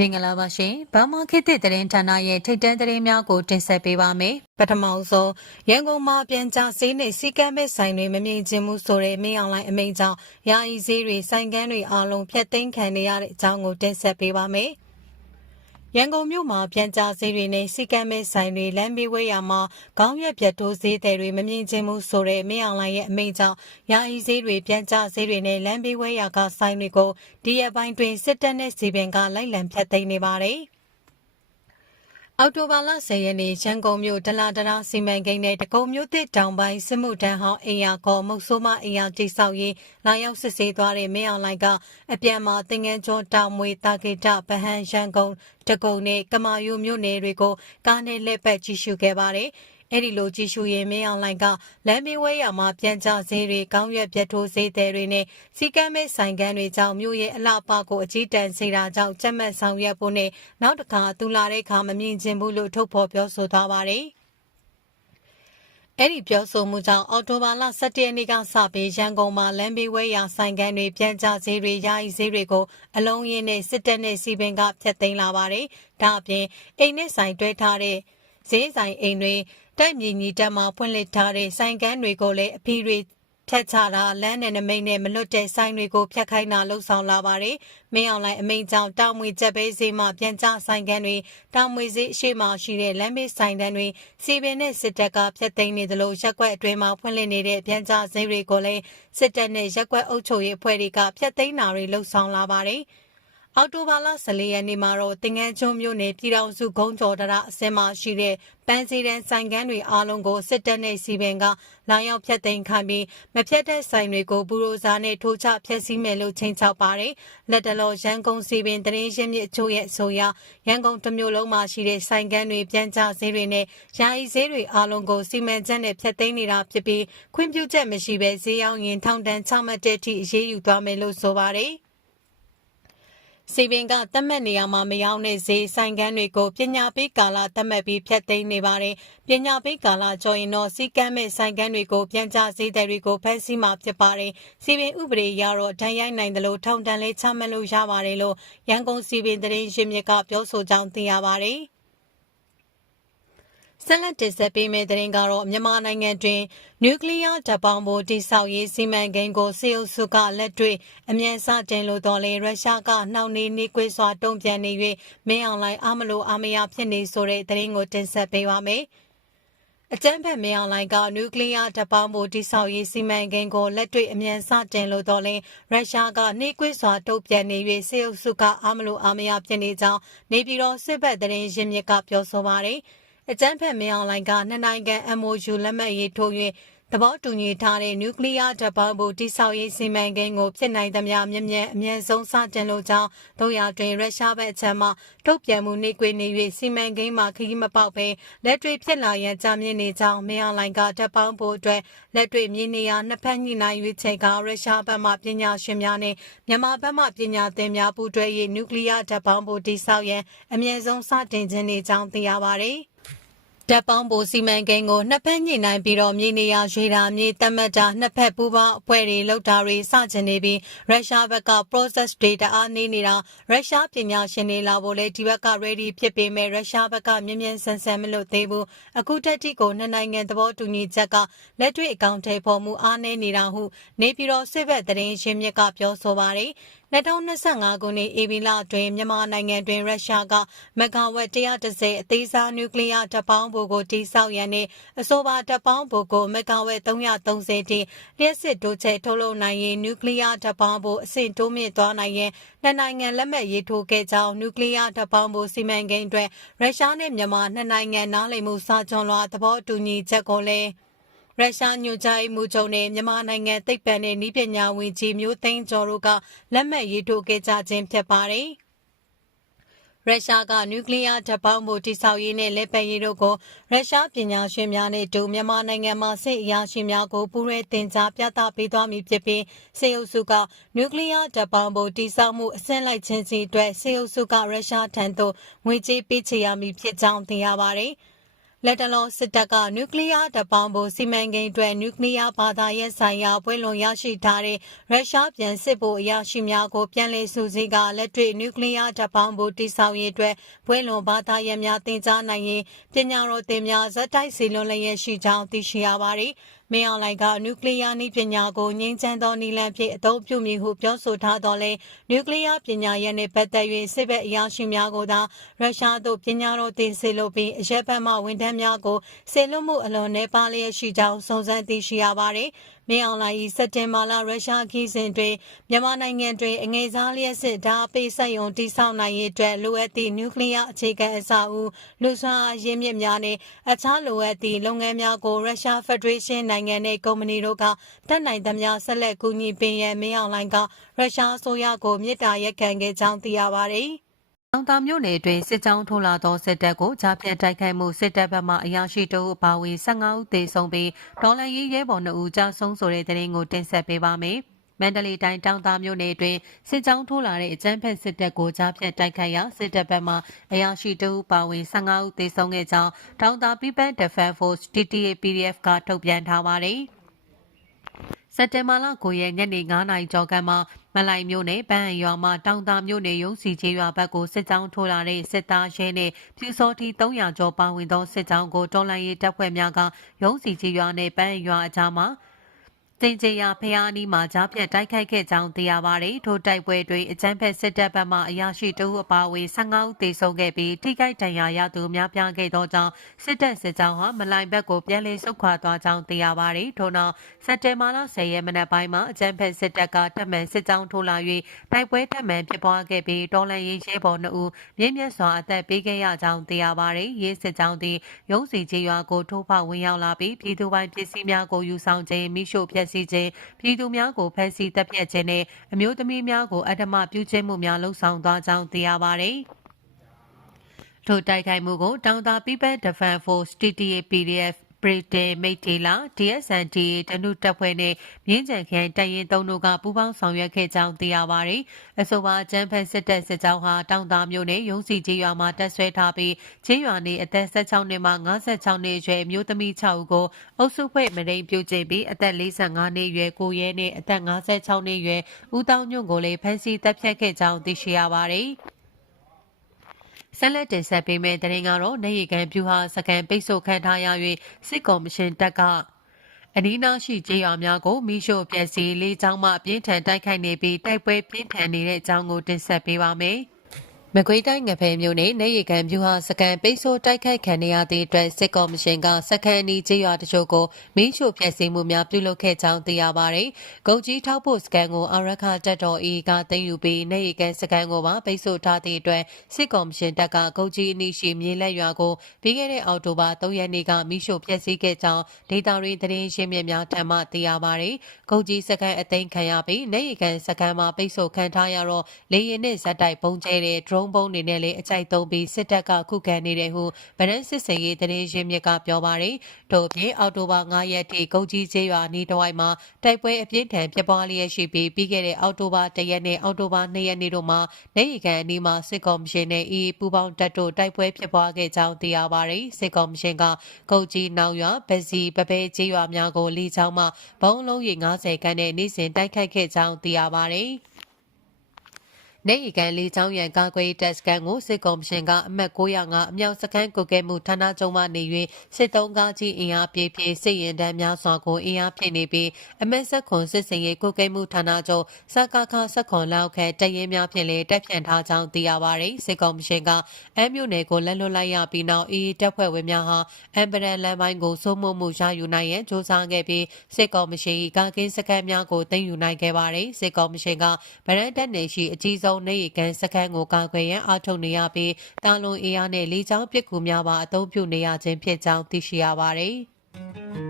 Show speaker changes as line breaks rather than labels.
မင်္ဂလာပါရှင်။ဘာမာခေတ်သစ်သတင်းဌာနရဲ့ထိတ်တန့်သတင်းများကိုတင်ဆက်ပေးပါမယ်။ပထမဆုံးရန်ကုန်မှာပြန်ကြားစေးနဲ့စီကမ်းမဲ့ဆိုင်တွေမမြင်ခြင်းမှုဆိုတဲ့မင်းအွန်လိုင်းအမိန့်ကြောင့်ယာယီဈေးတွေဆိုင်ကန်းတွေအားလုံးဖျက်သိမ်းခံနေရတဲ့အကြောင်းကိုတင်ဆက်ပေးပါမယ်။ ရန်ကုန်မြို့မှာပြန်ကြားဈေးတွေနဲ့စီကမ်းမဲ့ဆိုင်တွေလမ်းဘေးဝဲရာမှာခေါင်းရက်ပြတ်တိုးဈေးတွေမမြင်ခြင်းမှုဆိုတဲ့မင်းအွန်လိုင်းရဲ့အမိန့်ကြောင့်ယာယီဈေးတွေပြန်ကြားဈေးတွေနဲ့လမ်းဘေးဝဲရာကဆိုင်တွေကိုဒီရက်ပိုင်းတွင်စစ်တပ်နဲ့စီပင်ကလိုက်လံဖျက်သိမ်းနေပါတယ်။ အောက်တိုဘာလ10ရက်နေ့ရန်ကုန်မြို့ဒလာဒရာစီမံကိန်းနဲ့တကုံမြို့သစ်တောင်ပိုင်းစစ်မှုထမ်းဟောင်းအိမ်ယာကောမုတ်ဆိုးမအိမ်ယာတိဆောက်ရေးလာရောက်စစ်ဆေးသွားတဲ့မင်းအောင်လိုင်ကအပြန်မှာတင်ငန်းကျော်တောင်မွေတာကေတဗဟန်ရန်ကုန်တကုံနဲ့ကမာယူမြို့နယ်တွေကိုကားနဲ့လက်ပတ်ကြည့်ရှုခဲ့ပါတယ်။ အဲ့ဒီလိုကြည့်ရှုရင်မင်းအောင်လိုင်ကလမ်းမေးဝဲရမှာပြန်ကြဈေးတွေကောင်းရွက်ပြတ်ထိုးဈေးတွေနဲ့စီကမ်းမဲ့ဆိုင်ကန်းတွေကြောင့်မြို့ရဲ့အလှပကိုအကြီးတန်းစေတာကြောင့်ကြက်မှတ်ဆောင်ရွက်ဖို့နဲ့နောက်တစ်ခါသူလာတဲ့အခါမမြင်ချင်ဘူးလို့ထုတ်ဖော်ပြောဆိုသွားပါတယ်။အဲ့ဒီပြောဆိုမှုကြောင့်အော်တိုဘာလ17ရက်နေ့ကစပြီးရန်ကုန်မှာလမ်းဘေးဝဲရာဆိုင်ကန်းတွေပြန်ကြဈေးတွေယာယီဈေးတွေကိုအလုံးရင်းနဲ့စစ်တပ်နဲ့စီပင်ကဖျက်သိမ်းလာပါတယ်။ဒါအပြင်အိမ်နဲ့ဆိုင်တွဲထားတဲ့ ဈေးဆိုင်အိမ်တွေတိုက်မြေညီတက်မှာဖွင့်လှစ်ထားတဲ့ဆိုင်ကန်းတွေကိုလည်းအဖီတွေဖြတ်ချတာလမ်းနယ်နမိတ်နဲ့မလွတ်တဲ့ဆိုင်တွေကိုဖျက်ခိုင်းတာလှုပ်ဆောင်လာပါတယ်။မင်းအောင်လိုင်းအမိန့်ကြောင့်တောင်မွေချက်ပဲဈေးမှာပြန်ကျဆိုင်ကန်းတွေတောင်မွေဈေးအရှိမရှိတဲ့လမ်းဘေးဆိုင်တန်းတွေစီပင်နဲ့စစ်တပ်ကဖျက်သိမ်းနေသလိုရက်ွက်အတွင်းမှာဖွင့်လှစ်နေတဲ့ပြန်ကျဈေးတွေကိုလည်းစစ်တပ်နဲ့ရက်ွက်အုပ်ချုပ်ရေးအဖွဲ့တွေကဖျက်သိမ်းတာတွေလှုပ်ဆောင်လာပါတယ်။ အောက်တိုဘာလ14ရက်နေ့မှာတော့တင်ငန်းကျွန်းမြို့နယ်ပြည်တော်စုဂုံးကျော်တရအစင်မှာရှိတဲ့ပန်းစီရန်ဆိုင်ကန်းတွေအားလုံးကိုစစ်တပ်နဲ့စီပင်ကလာရောက်ဖျက်သိမ်းခိုင်းပြီးမဖျက်တဲ့ဆိုင်တွေကိုဘူရိုဇာနဲ့ထိုးချဖျက်ဆီးမယ်လို့ချိန်ချောက်ပါတယ်။လက်တလောရန်ကုန်စီပင်တရင်ရှင်းမြစ်အချို့ရဲ့ဆိုရရန်ကုန်တစ်မြို့လုံးမှာရှိတဲ့ဆိုင်ကန်းတွေပြန်ကျဈေးတွေနဲ့ယာယီဈေးတွေအားလုံးကိုစီမံချက်နဲ့ဖျက်သိမ်းနေတာဖြစ်ပြီးခွင့်ပြုချက်မရှိဘဲဈေးရောင်းရင်ထောင်ဒဏ်ချမှတ်တဲ့အထိအရေးယူသွားမယ်လို့ဆိုပါတယ်။ စီပင်ကသတ်မှတ်နေရမှာမရောက်တဲ့ဈေးဆိုင်ကန်းတွေကိုပညာပေးကာလသတ်မှတ်ပြီးဖျက်သိမ်းနေပါတယ်။ပညာပေးကာလကျော်ရင်တော့စီကမ်းမဲ့ဆိုင်ကန်းတွေကိုပြန်ကြဈေးတွေကိုဖမ်းဆီးမှာဖြစ်ပါတယ်။စီပင်ဥပဒေအရတော့ဒဏ်ရိုက်နိုင်တယ်လို့ထောင်ဒဏ်လေးချမှတ်လို့ရပါတယ်လို့ရန်ကုန်စီပင်သတင်းရင်းမြစ်ကပြောဆိုကြောင်းသိရပါတယ်။ ဆက်လက်တင်ဆက်ပေးမယ့်သတင်းကတော့မြန်မာနိုင်ငံတွင်နျူကလ িয়ার ဓာတ်ပေါင်းဖို့တိစောက်ရေးစီမံကိန်းကိုစေအုပ်စုကလက်တွေ့အမြန်စတင်လို့တော်လေရုရှားကနှောင့်နှေးနှိကွေးစွာတုံ့ပြန်နေ၍မင်းအောင်လိုင်းအမလို့အမရဖြစ်နေဆိုတဲ့သတင်းကိုတင်ဆက်ပေးပါမယ်။အကြမ်းဖက်မင်းအောင်လိုင်းကနျူကလ িয়ার ဓာတ်ပေါင်းဖို့တိစောက်ရေးစီမံကိန်းကိုလက်တွေ့အမြန်စတင်လို့တော်လေရုရှားကနှိကွေးစွာတုံ့ပြန်နေ၍စေအုပ်စုကအမလို့အမရဖြစ်နေကြောင်းနေပြည်တော်စစ်ဘက်သတင်းရင်းမြစ်ကပြောဆိုပါတယ်။ အကြမ်းဖက်မင်းအောင်လိုင်ကနှစ်နိုင်ငံ MOU လက်မှတ်ရေးထိုး၍သဘောတူညီထားတဲ့နျူကလ িয়ার ဓာတ်ပေါင်းဖို့တိစောက်ရေးစီမံကိန်းကိုဖြစ်နိုင်သမျှမြင့်မြတ်အမြင့်ဆုံးစတင်လိုကြောင်းတို့ရတွင်ရုရှားဘက်အချက်မှထုတ်ပြန်မှုနှိကွေနေ၍စီမံကိန်းမှာခရီးမပေါက်ဘဲလက်တွေ့ဖြစ်လာရန်ကြာမြင့်နေကြောင်းမင်းအောင်လိုင်ကဓာတ်ပေါင်းဖို့အတွက်လက်တွေ့မြင်နေရနှစ်ဖက်ညှိနှိုင်း၍ချိန်ကရုရှားဘက်မှပညာရှင်များနဲ့မြန်မာဘက်မှပညာသင်များပူးတွဲ၍နျူကလ িয়ার ဓာတ်ပေါင်းဖို့တိစောက်ရန်အမြင့်ဆုံးစတင်ခြင်းနေကြောင်းသိရပါသည် ဓာတ်ပေါင်းပိုစီမံကိန်းကိုနှစ်ဖက်ညှိနှိုင်းပြီးတော့မြေနေရာရွေတာမြေတတ်မှတ်တာနှစ်ဖက်ပူးပေါင်းအဖွဲ့တွေလှုပ်တာတွေစတင်နေပြီးရုရှားဘက်က process data အားနေနေတာရုရှားပညာရှင်တွေလာဖို့လဲဒီဘက်က ready ဖြစ်ပေမဲ့ရုရှားဘက်ကမြင်းမြန်ဆန်ဆန်မလို့သေးဘူးအခုတက်တိကိုနှစ်နိုင်ငံသဘောတူညီချက်ကလက်တွေ့အကောင့်ထေဖော်မှုအားနေနေတာဟုနေပြည်တော်စစ်ဘက်သတင်းရှင်းမြစ်ကပြောဆိုပါတယ် 2025ခုနှစ်ဧပြီလအတွင်းမြန်မာနိုင်ငံတွင်ရုရှားကမဂါဝက်130အသေးစားနျူကလ িয়ার တပ်ပေါင်းဘူကိုတိစောက်ရန်နှင့်အဆိုပါတပ်ပေါင်းဘူကိုမဂါဝက်330တိလျှက်စစ်တိုးချက်ထုတ်လုပ်နိုင်ရင်နျူကလ িয়ার တပ်ပေါင်းဘူအဆင့်တိုးမြင့်သွားနိုင်ရန်နှစ်နိုင်ငံလက်မှတ်ရေးထိုးခဲ့ကြောင်းနျူကလ িয়ার တပ်ပေါင်းဘူစီမံကိန်းအတွက်ရုရှားနှင့်မြန်မာနှစ်နိုင်ငံနားလည်မှုစာချုပ်လွှာသဘောတူညီချက်ကိုလည်း ရုရှားညွှန်ကြားမှုချုပ်နဲ့မြန်မာနိုင်ငံသိပ္ပံနဲ့နည်းပညာဝန်ကြီးမျိုးသိန်းကျော်တို့ကလက်မှတ်ရေးထိုးခဲ့ကြခြင်းဖြစ်ပါတယ်။ရုရှားကနျူကလ িয়ার ဓာတ်ပေါင်းမှုတိစောက်ရေးနဲ့လက်ပတ်ရေးတို့ကိုရုရှားပညာရှင်များနဲ့တူမြန်မာနိုင်ငံမှာစစ်အရာရှိများကိုပူးရဲတင်ကြားပြသပေးသွားမည်ဖြစ်ပြီးစေအုပ်စုကနျူကလ িয়ার ဓာတ်ပေါင်းမှုတိစောက်မှုအဆင့်လိုက်ခြင်းစီအတွက်စေအုပ်စုကရုရှားထံသို့ငွေကြေးပေးချေရမည်ဖြစ်ကြောင်းသိရပါတယ်။
လက်တလုံးစစ်တပ်ကနျူကလ িয়ার တပ်ပေါင်းဖို့စီမံကိန်းအတွက်နျူကလ িয়ার ဘာသာရေးဆိုင်ရာပွဲလွန်ရရှိထားတဲ့ရုရှားပြန်စစ်ဖို့အရာရှိများကိုပြန်လည်စုစည်းကလက်တွေ့နျူကလ িয়ার တပ်ပေါင်းဖို့တိစောက်ရေးအတွက်ပွဲလွန်ဘာသာရေးများတင်ကြားနိုင်ရင်ပညာတော်သင်များဇက်တိုက်စီလွန်လျက်ရှိကြောင်းသိရှိရပါတယ်။ မင်းအောင်လှိုင်ကနျူကလ িয়ার နည်းပညာကိုငြိမ်းချမ်းသောနည်းလမ်းဖြင့်အသုံးပြုမည်ဟုပြောဆိုထားတော်လဲနျူကလ িয়ার ပညာရပ်နှင့်ပတ်သက်၍စစ်ဘက်အရာရှိများကိုသာရုရှားသို့ပညာတော်သင်စေလိုပြီးအရက်ဘက်မှဝန်ထမ်းများကိုစေလွှတ်မှုအလွန်နှဲပါလျက်ရှိကြောင်းစုံစမ်းသိရှိရပါသည် မင်းအောင်လှိုင်၏စက်တင်ဘာလရုရှားခီးစဉ်တွင်မြန်မာနိုင်ငံတွင်အငယ်စားလျက်စစ်ဓာအပိဆက်ယုံတိဆောက်နိုင်ရေးအတွက်လိုအပ်သည့်နျူကလ িয়ার အခြေခံအဆောက်အဦလူစွမ်းအားရင်းမြစ်များနှင့်အခြားလိုအပ်သည့်လုပ်ငန်းများကိုရုရှားဖက်ဒရေးရှင်းနိုင်ငံနှင့်ကုမ္ပဏီတို့ကတက်နိုင်သမျှဆက်လက်ကူညီပေးရန်မင်းအောင်လှိုင်ကရုရှားအစိုးရကိုမြစ်တာရက်ခံခဲ့ကြောင်းသိရပါသည်။ အောင်တာမြို့နယ်တွင်စစ်ကြောင်းထိုးလာသောစစ်တပ်ကိုကြားဖြတ်တိုက်ခိုက်မှုစစ်တပ်ဘက်မှအရာရှိတအုပ်အပါအဝင်15ဦးသေဆုံးပြီးဒေါ်လာရေးရဲဘော်2ဦးကြာဆုံးဆိုတဲ့တဲ့ရင်ကိုတင်ဆက်ပေးပါမယ်။မန္တလေးတိုင်းတောင်သားမြို့နယ်တွင်စစ်ကြောင်းထိုးလာတဲ့အကြမ်းဖက်စစ်တပ်ကိုကြားဖြတ်တိုက်ခိုက်ရာစစ်တပ်ဘက်မှအရာရှိတဦးပါဝင်15ဦးသေဆုံးခဲ့ကြောင်းတောင်သား People Defense Force TTA PDF ကထုတ်ပြန်ထားပါတယ်။စ က်တင်ဘာလ9ရက်ညနေ9နာရီကျော်ကမှမလိုက်မြို့နယ်ပန်းရွာမှာတောင်တာမြို့နယ်ရုံးစီကျေးရွာဘက်ကိုစစ်ကြောင်းထိုးလာတဲ့စစ်သားရဲနဲ့ပြူစောတီ300ကျော်ပါဝင်သောစစ်ကြောင်းကိုတော်လှန်ရေးတပ်ဖွဲ့များကရုံးစီကျေးရွာနဲ့ပန်းရွာအကြားမှာ တင်ကြရာဖျားနီးမှာကြားပြတ်တိုက်ခိုက်ခဲ့ကြောင်းသိရပါတယ်။ထိုတိုက်ပွဲတွင်အကြမ်းဖက်စစ်တပ်ဘက်မှအရာရှိတဦးအပါအဝင်15ဦးသေဆုံးခဲ့ပြီးထိခိုက်ဒဏ်ရာရသူများပြားခဲ့သောကြောင့်စစ်တပ်စစ်ကြောင်းဟာမလိုင်ဘက်ကိုပြန်လည်ဆုတ်ခွာသွားကြောင်းသိရပါတယ်။ထို့နောက်စက်တင်ဘာလ10ရက်မနက်ပိုင်းမှာအကြမ်းဖက်စစ်တပ်ကတပ်မှန်စစ်ကြောင်းထိုးလာ၍တိုက်ပွဲတပ်မှန်ဖြစ်ပွားခဲ့ပြီးတော်လန်ရေးရဲဘော်2ဦးမြင့်မြတ်စွာအသက်ပေးခဲ့ရကြောင်းသိရပါတယ်။ရေးစစ်ကြောင်းသည်ရုံးစီကြီးရွာကိုထိုးဖောက်ဝင်ရောက်လာပြီးပြည်သူပိုင်ပစ္စည်းများကိုယူဆောင်ခြင်းမိရှို့ဖျက်ဆီးခြင်းပြည်သူများကိုဖမ်းဆီးတပ်ဖြတ်ခြင်းနဲ့အမျိုးသမီးများကိုအဓမ္မပြုကျင့်မှုများလှုံ့ဆော်သွားကြောင်းသိရပါတယ်။ထိုတိုက်ခိုက်မှုကိုတောင်သာ People Defense Force TTA PDF ပရီတေမိတ်တီလာ DSND တနုတပ်ဖွဲ့နဲ့မြင်းကြံခရိုင်တရင်သုံးတို့ကပူးပေါင်းဆောင်ရွက်ခဲ့ကြောင်းသိရပါတယ်။အဆိုပါကျန်းဖက်စစ်တပ်စစ်ကြောင်းဟာတောင်သာမြို့နယ်ရုံးစီကျေးရွာမှာတပ်ဆွဲထားပြီးချင်းရွာနေအသက်16နှစ်မှ56နှစ်အရွယ်မျိုးသမီး6ဦးကိုအုပ်စုဖွဲ့မရိန်ပြုကျင့်ပြီးအသက်45နှစ်အရွယ်ကိုရဲနဲ့အသက်56နှစ်အရွယ်ဦးတောင်းညွန့်ကိုလည်းဖမ်းဆီးတပ်ဖြတ်ခဲ့ကြောင်းသိရှိရပါတယ်။ ဆက်လက်တင်ဆက်ပေးမယ့်သတင်းကတော့နေရီကန်ပြူဟာစကန်ပိတ်ဆို့ခံထားရ၍စစ်ကော်မရှင်တပ်ကအနီးနားရှိကျေးရွာများကိုမိရှို့ပျက်စီးလေးချောင်းမှပြင်းထန်တိုက်ခိုက်နေပြီးတိုက်ပွဲပြင်းထန်နေတဲ့အကြောင်းကိုတင်ဆက်ပေးပါမယ်။ မကွေးတိုင်းငဖဲမြို့နယ်နေရီကန်ပြူဟာစကန်ပိတ်ဆို့တိုက်ခိုက်ခံရသည့်အတွက်စစ်ကော်မရှင်ကစကန်နီကျေးရွာတချို့ကိုမင်းရှို့ဖျက်ဆီးမှုများပြုလုပ်ခဲ့ကြောင်းသိရပါတယ်။ဂုတ်ကြီးထောက်ဖို့စကန်ကိုအရခတက်တော်အီကသိမ်းယူပြီးနေရီကန်စကန်ကိုပါပိတ်ဆို့ထားသည့်အတွက်စစ်ကော်မရှင်တပ်ကဂုတ်ကြီးအနီးရှိမြေလက်ရွာကိုပြီးခဲ့တဲ့အောက်တိုဘာ3ရက်နေ့ကမင်းရှို့ဖျက်ဆီးခဲ့ကြောင်းဒေတာရင်းသတင်းရှင်းမြစ်များထံမှသိရပါတယ်။ဂုတ်ကြီးစကန်အသိမ်းခံရပြီးနေရီကန်စကန်မှာပိတ်ဆို့ခံထားရတော့လေရင်နဲ့ဇက်တိုက်ပုံကျဲတဲ့ drone ပုံတွေနဲ့လည်းအကြိုက်သုံးပြီးစစ်တပ်ကခုခံနေတယ်ဟုဗရန်စစ်စင်ရေးသတင်းရင်းမြစ်ကပြောပါတယ်။ထို့အပြင်အော်တိုဘာ9ရက်ထိကုန်းကြီးကျေးရွာနီးတဝိုက်မှာတိုက်ပွဲအပြင်းထန်ဖြစ်ပွားလျက်ရှိပြီးပြီးခဲ့တဲ့အော်တိုဘာ1ရက်နဲ့အော်တိုဘာ2ရက်နေ့တို့မှာနေရီကန်အနီးမှာစစ်ကော်မရှင်နဲ့အီပူပေါင်းတပ်တို့တိုက်ပွဲဖြစ်ပွားခဲ့ကြောင်းသိရပါတယ်။စစ်ကော်မရှင်ကကုန်းကြီးနောင်ရွာဗစီပပဲကျေးရွာများကိုလီချောင်းမှဘုံလုံးရီ90ခန်းနဲ့နေ့စဉ်တိုက်ခိုက်ခဲ့ကြောင်းသိရပါတယ်။ နေရီကန်လေးချောင်းရန်ကာကွယ်တပ်စကန်ကိုစစ်ကော်မရှင်ကအမှတ်905အမြောက်စခန်းကုကဲမှုဌာနချုပ်မှနေ၍စစ်တုံးကားကြီးအင်အားပြေးပြေးစစ်ရင်တန်းများစွာကိုအင်အားဖြည့်နေပြီးအမက်ဆက်ခွန်စစ်စင်ရေးကုကဲမှုဌာနချုပ်စကခဆက်ခွန်လောက်ခဲတရင်များဖြင့်လည်းတက်ဖြန့်ထားကြောင်းသိရပါတယ်စစ်ကော်မရှင်ကအမျိုးနယ်ကိုလက်လွတ်လိုက်ရပြီးနောက်အေးတပ်ဖွဲ့ဝင်များဟာအမ်ဘရန်လန်ပိုင်းကိုစိုးမိုးမှုရယူနိုင်ရန်စ조사ခဲ့ပြီးစစ်ကော်မရှင်၏ကာကင်းစခန်းများကိုတင်ယူနိုင်ခဲ့ပါတယ်စစ်ကော်မရှင်ကဗရန်တက်နယ်ရှိအကြီးဆုံးနေရီကန်စခန်းကိုကာကွယ်ရန်အားထုတ်နေရပြီးတာလွန်အေးအားနဲ့လေကြောင်းပစ်ကူများပါအသုံးပြုနေရခြင်းဖြစ်ကြောင်းသိရှိရပါတယ်။